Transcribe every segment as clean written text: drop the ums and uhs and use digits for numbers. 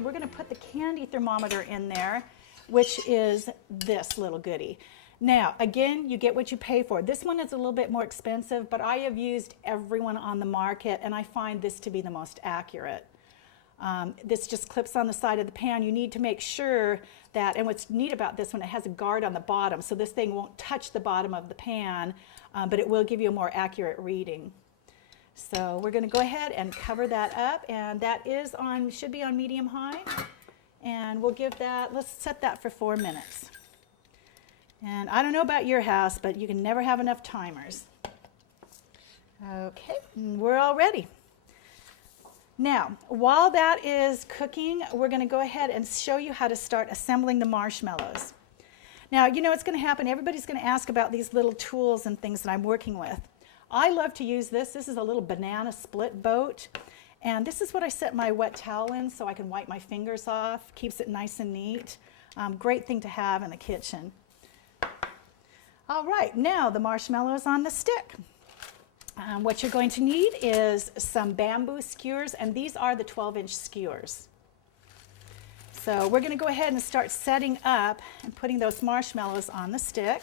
and we're going to put the candy thermometer in there, which is this little goodie. Now, again, you get what you pay for. This one is a little bit more expensive, but I have used every one on the market, and I find this to be the most accurate. This just clips on the side of the pan. You need to make sure that, and what's neat about this one, it has a guard on the bottom, so this thing won't touch the bottom of the pan, but it will give you a more accurate reading. So we're going to go ahead and cover that up, and that is on, should be on medium high, and we'll give that, let's set that for 4 minutes. And I don't know about your house, but you can never have enough timers. Okay, we're all ready. Now, while that is cooking, we're going to go ahead and show you how to start assembling the marshmallows. Now, you know what's going to happen. Everybody's going to ask about these little tools and things that I'm working with. I love to use this. This is a little banana split boat. And this is what I set my wet towel in so I can wipe my fingers off. Keeps it nice and neat. Great thing to have in the kitchen. All right, now the marshmallow is on the stick. What you're going to need is some bamboo skewers, and these are the 12-inch skewers. So we're going to go ahead and start setting up and putting those marshmallows on the stick.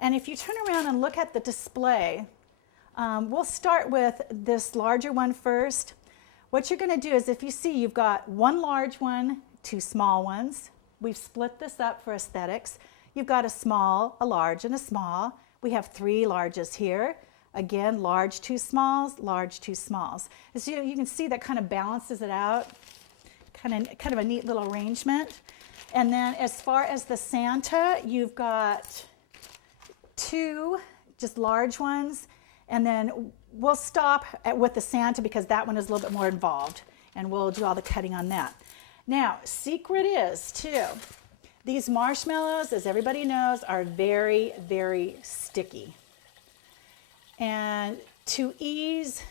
And if you turn around and look at the display, we'll start with this larger one first. What you're going to do is, if you see, you've got one large one, two small ones. We've split this up for aesthetics. You've got a small, a large, and a small. We have 3 larges here. Again, large, 2 smalls, large, 2 smalls. As you can see, that kind of balances it out. Kind of a neat little arrangement. And then as far as the Santa, you've got 2 just large ones. And then we'll stop with the Santa because that one is a little bit more involved. And we'll do all the cutting on that. Now, secret is, too, these marshmallows, as everybody knows, are very, very sticky. And to ease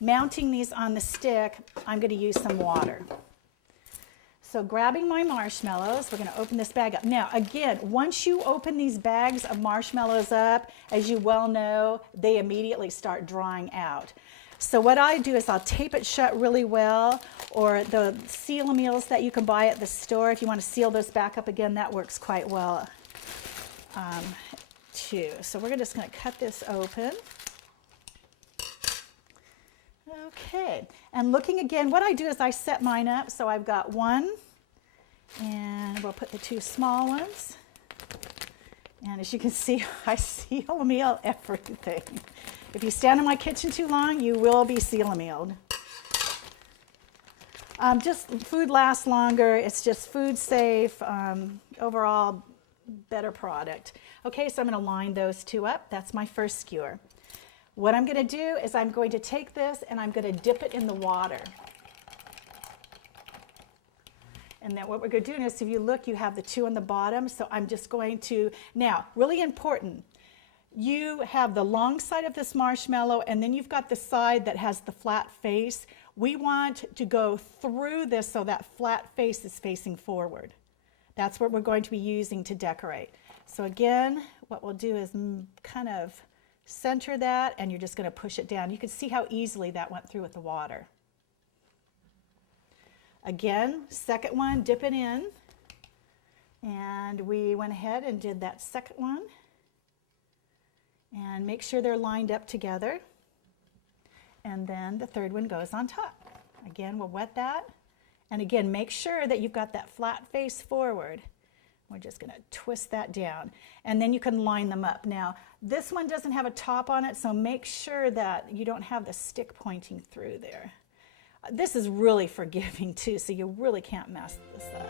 mounting these on the stick, I'm going to use some water. So grabbing my marshmallows, we're going to open this bag up. Now, again, once you open these bags of marshmallows up, as you well know, they immediately start drying out. So what I do is I'll tape it shut really well, or the seal-a-meals that you can buy at the store. If you want to seal those back up again, that works quite well too. So we're just going to cut this open. Okay, and looking again, what I do is I set mine up. So I've got one, and we'll put the 2 small ones. And as you can see, I seal-a-meal everything. If you stand in my kitchen too long, you will be seal-a-mealed. Just food lasts longer. It's just food safe. Overall, better product. Okay, so I'm going to line those 2 up. That's my first skewer. What I'm going to do is I'm going to take this and I'm going to dip it in the water. And then what we're going to do is, if you look, you have the 2 on the bottom. So I'm just going to, now, really important, you have the long side of this marshmallow, and then you've got the side that has the flat face. We want to go through this so that flat face is facing forward. That's what we're going to be using to decorate. So again, what we'll do is kind of center that, and you're just going to push it down. You can see how easily that went through with the water. Again, second one, dip it in. And we went ahead and did that second one. And make sure they're lined up together. And then the third one goes on top. Again, we'll wet that. And again, make sure that you've got that flat face forward. We're just going to twist that down. And then you can line them up. Now, this one doesn't have a top on it, so make sure that you don't have the stick pointing through there. This is really forgiving too, so you really can't mess this up.